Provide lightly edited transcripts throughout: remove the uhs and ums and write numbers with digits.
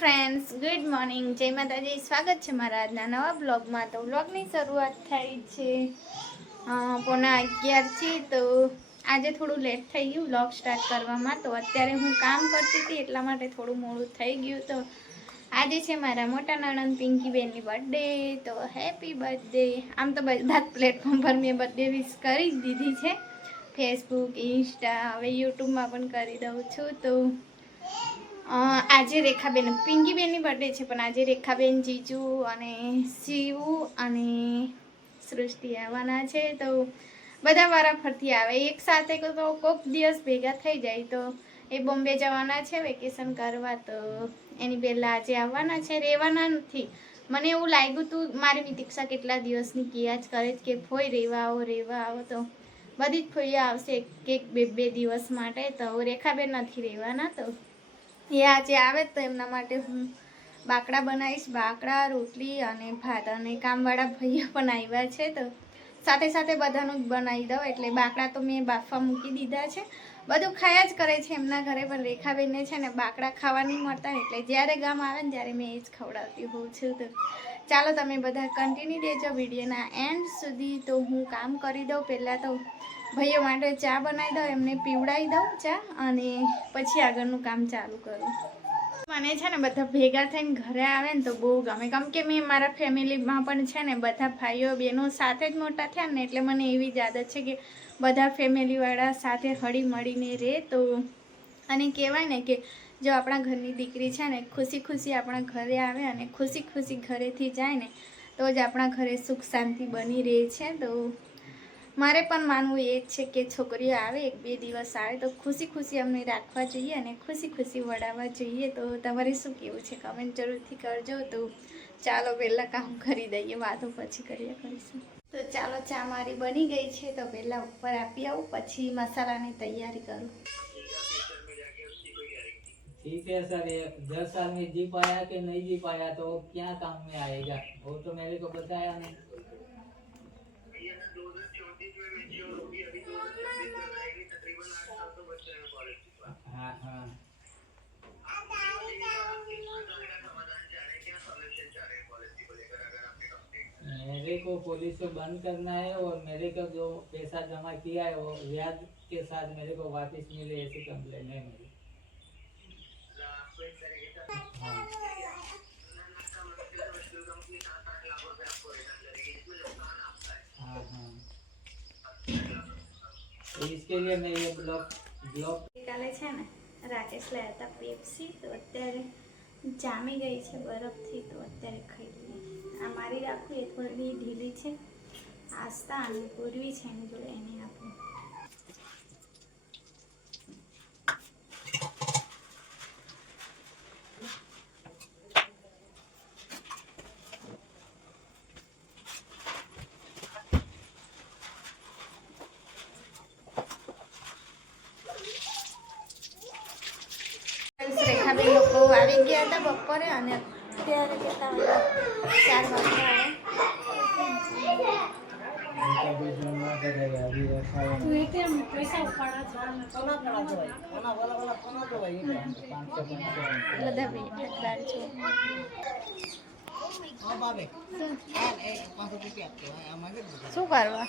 Friends, good morning, જય માતાજી. સ્વાગત છે મારા આજના નવા બ્લોગમાં. તો બ્લોગની શરૂઆત થઈ છે 11:15 તો આજે થોડું લેટ થઈ ગયું બ્લોગ સ્ટાર્ટ કરવામાં. તો અત્યારે હું કામ કરતી હતી એટલા માટે થોડું મોડું થઈ ગયું. તો આજે છે મારા મોટા નણંદ પિંકીબેનની બર્થડે. તો હેપી બર્થડે. આમ તો બધા જ પ્લેટફોર્મ પર મેં બર્થડે વિશ કરી જ દીધી છે, ફેસબુક, ઇન્સ્ટા, હવે યુટ્યુબમાં પણ કરી દઉં છું. તો આજે રેખાબેન પિંકીબેનની બર્થડે છે, પણ આજે રેખાબેન, જીજુ અને શિવુ અને સૃષ્ટિ આવવાના છે. તો બધા વારાફરતી આવે એક સાથે, તો કોઈક દિવસ ભેગા થઈ જાય. તો એ બોમ્બે જવાના છે વેકેશન કરવા, તો એની પહેલાં આજે આવવાના છે. રહેવાના નથી, મને એવું લાગ્યું હતું મારી મિતિક્ષા કેટલા દિવસની કિયા જ કરે કે ફોઈ રહેવા આવો. તો બધી જ ફોઈઓ આવશે એક બે દિવસ માટે. તો રેખાબેન નથી રહેવાના. તો એ આજે આવે તો એમના માટે હું બાકડા બનાવીશ, બાકડા, રોટલી અને ભાત. અને કામવાળા ભાઈઓ પણ આવ્યા છે, તો સાથે સાથે બધાનું જ બનાવી દઉં. એટલે બાકડા તો મેં બાફવા મૂકી દીધા છે. બધું ખાયા જ કરે છે એમના ઘરે, પણ રેખાબેનને છે ને બાકડા ખાવા નહીં મળતા, એટલે જ્યારે ગામ આવે ને ત્યારે મેં એ જ ખવડાવતી હોઉં છું. તો ચાલો તમે બધા કન્ટિન્યુ રહેજો વિડીયોના એન્ડ સુધી. તો હું કામ કરી દઉં. પહેલાં તો ભાઈઓ માટે ચા બનાવી દઉં, એમને પીવડાવી દઉં ચા, અને પછી આગળનું કામ ચાલુ કરું. મને છે ને બધા ભેગા થઈને ઘરે આવે ને તો બહુ ગમે, કેમ કે મેં મારા ફેમિલીમાં પણ છે ને બધા ભાઈઓ બહેનો સાથે જ મોટા થયા ને, એટલે મને એવી જ આદત છે કે બધા ફેમિલીવાળા સાથે હળી મળીને રહે. તો અને કહેવાય ને કે જો આપણા ઘરની દીકરી છે ને ખુશી ખુશી આપણા ઘરે આવે અને ખુશી ખુશી ઘરેથી જાય ને, તો જ આપણા ઘરે સુખ શાંતિ બની રહે છે. તો મારે પણ માનવું એ જ છે કે છોકરીઓ આવે એક બે દિવસ આવે તો ખુશી ખુશી અમને રાખવા જોઈએ અને ખુશી ખુશી વડાવવા જોઈએ. તો તમારે શું કહેવું છે કમેન્ટ જરૂરથી કરજો. તો ચાલો પહેલાં કામ કરી દઈએ, વાતો પછી કરીશું. તો ચાલો, ચા મારી બની ગઈ છે. તો પહેલાં ઉપર આપી આવું, પછી મસાલાની તૈયારી કરું. ठीक है सर, ये 10 साल में जी पाया कि नहीं जी पाया तो क्या काम में आएगा, वो तो मेरे को बताया नहीं। ये 2034 में मैच्योर होगी, अभी 2026 में रहेगी, तकरीबन 8 साल तो बच्चे हैं कॉलेज के बाद। हाँ हाँ, मेरे को पुलिस से बंद करना है और मेरे को जो पैसा जमा किया है वो ब्याज के साथ मेरे को वापस मिले, ऐसी कंप्लेन है मेरी। हाँ। हाँ हाँ, तो इसके लिए मैं ये ब्लॉक કાલે છે ને રાકેશ લાવ્યા હતા પેપ્સી, તો અત્યારે જામી ગઈ છે બરફથી, તો અત્યારે ખાઈ લઈએ. આ મારી રાખું, એ થોડી ઢીલી છે. આસ્તા અને પૂરવી છે એની જોડે, એને આપું. રેખાબેન લોકો આવી ગયા હતા બપોરે, અને અત્યારે કેટલા વાગ્યા? 4 વાગ્યા. પૈસા શું કરવા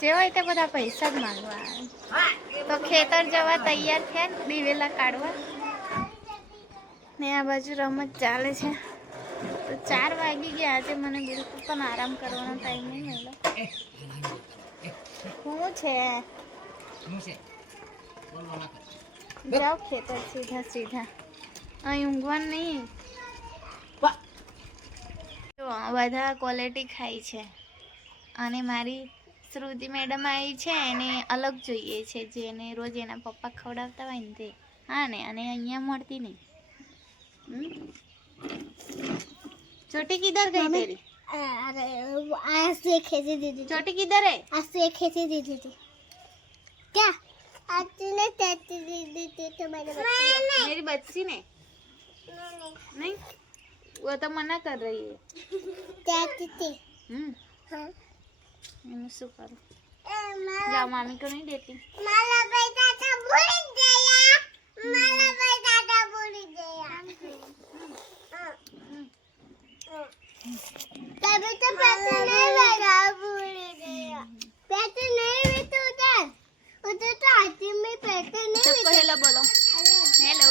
જે હોય તે બધા પૈસા જ માંગવા આવે. તો ખેતર જવા તૈયાર થયા, દિવેલા કાઢવા ને આ બાજુ રમત ચાલે છે. તો 4 વાગી ગયા. આજે મને બિલકુલ પણ આરામ કરવાનો ટાઈમ નહીં મળ્યો. શું છે? જાઓ ખેતર સીધા સીધા, અહીં ઊંઘવાનું નહીં. બધા ક્વોલિટી ખાય છે, અને મારી શ્રુતિ મેડમ આવી છે, એને અલગ જોઈએ છે, જેને રોજ એના પપ્પા ખવડાવતા હોય ને તે. હા ને, અને અહીંયા મળતી નહીં. छोटी किधर गई तेरी? अरे आज से खेती दीदी, छोटी किधर है? आज से खेती दीदी थी क्या? आज तूने खेती दीदी थी तो मैंने मेरी बच्ची ने नहीं, वो तो मना कर रही है. खेती थी. हाँ, मैं શું કરું? લા મામી को नहीं देती. माला बेटा तो भूल गया, माला बेटा तो भूल गया. तभी तो पैसे नहीं लगा पूरे गया पैसे नहीं भी तो उधर तो आती में पैसे नहीं सबको हेलो बोलो। हेलो,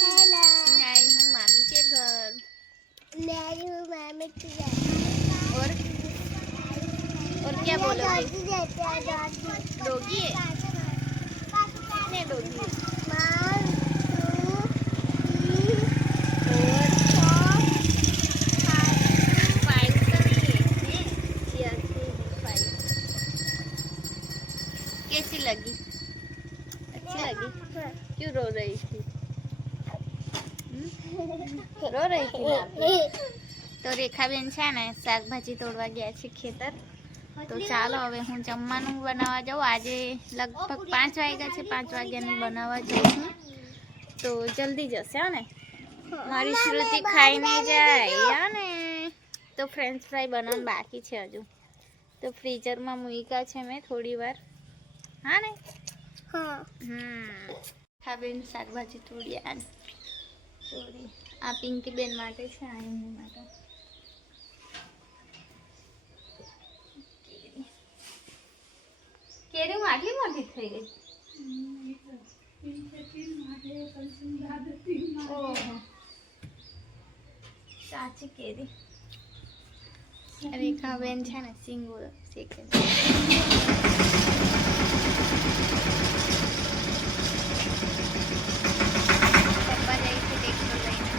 हेलो मैं आई हूँ मामी के घर। मैं आई हूँ मामी की और क्या बोलोगे? दादी देते हैं दादी डोगी है? कितने डोगी है? माँ फाइव तो नहीं है, हैं? फाइव। कैसी लगी? अच्छी लगी? क्यों रो रही थी? रो रही थी ना आपने? તો રેખાબેન છે ને શાકભાજી તોડવા ગયા છે ખેતર. તો ચાલો હવે હું જમવાનું બનાવવા જાઉં. આજે લગભગ 5 વાગ્યા છે, 5 વાગ્યાનું બનાવવા જઉં છું. તો જલ્દી જશે હો ને? મારી શ્રુતિ ખાઈને જાય હો ને? તો ફ્રેન્ચ ફ્રાય બનાવવાનું બાકી છે હજુ. તો ફ્રીઝરમાં મૂક્યા છે મેં થોડી વાર. હા ને? हाँ રેખાબેન શાકભાજી તોડ્યા. આ પિંકી બેન માટે છે, આ એમની માટે. કેરી આટલી મોટી થઈ ગઈ? ઓહો, સાચી કેરી. રેખાબેન છે ને સિંગો શેકે છે. પપ્પા જાય છે ટેક્ટર લઈને.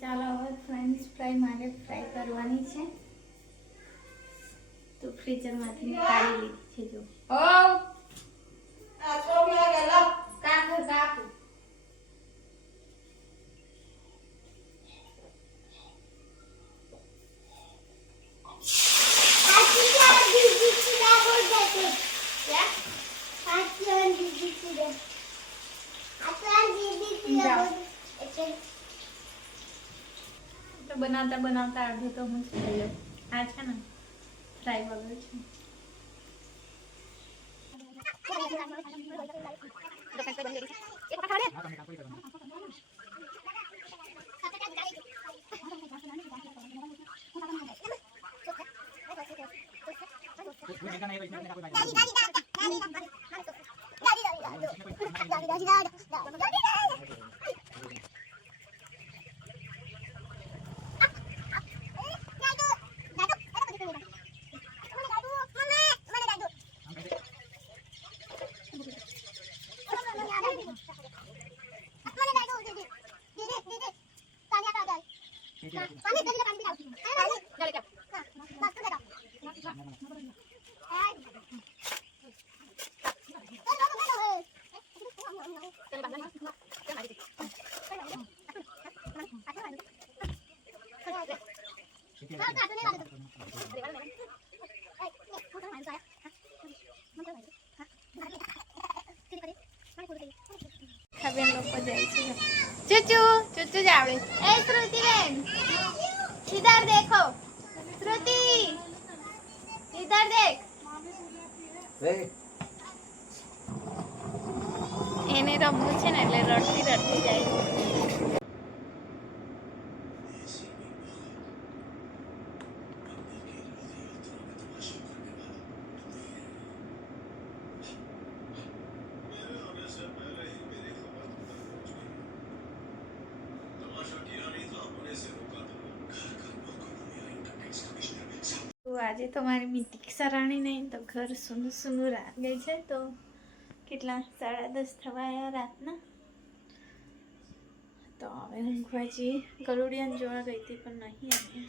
ચાલો હવે ફ્રેન્ચ ફ્રાય મારે ફ્રાય કરવાની છે. તો ફ્રીઝરમાંથી કાઢી લીધી છે જો. કાકુ તો બનાવતા બનાવતા અડધો તો હું જ ખાઈ લઉં. આ છે ને ફ્રાય વગર છે. ખબર લોકો જાય છે. ચૂચુ ચૂચુ જ આવડે. એ શ્રુતિ બેન इधर देखो श्रुति इधर देख. એને રમવું છે ને એટલે રડતી રડતી જાય. આજે તો મારી દીક્ષા રાણી નહીં તો ઘર સૂનું સૂનું લાગે છે. તો કેટલા 10:30 થવા આવ્યા રાતના. તો હવે ઊંઘવા જઈએ. ગરુડિયાને જોવા ગઈ હતી પણ નહીં આવી.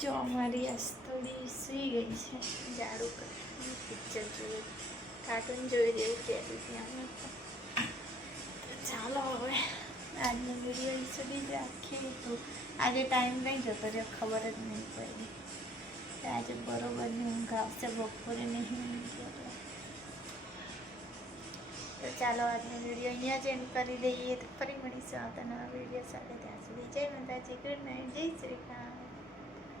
જો અમારી અસ્તોડી સૂઈ ગઈ છે. ઝાડુ કરી પિક્ચર જોઈ, કાર્ટૂન જોઈ રહી કહેતી હતી અમે. તો ચાલો હવે આજનો વિડીયો અહીં સુધી જ રાખીએ. તો આજે ટાઈમ નહીં જતો રહ્યો, ખબર જ નહીં પડી. આજે બરોબરની ઊંઘ આવશે, બપોરે નહીં ઊંઘ જતો. તો ચાલો આજનો વિડીયો અહીંયા જ એન્ડ કરી દઈએ. તો ફરી મળીશું આવતા નવા વિડીયો સાથે. ત્યાં સુધી જય માતાજી, ગુડ નાઇટ, જય શ્રી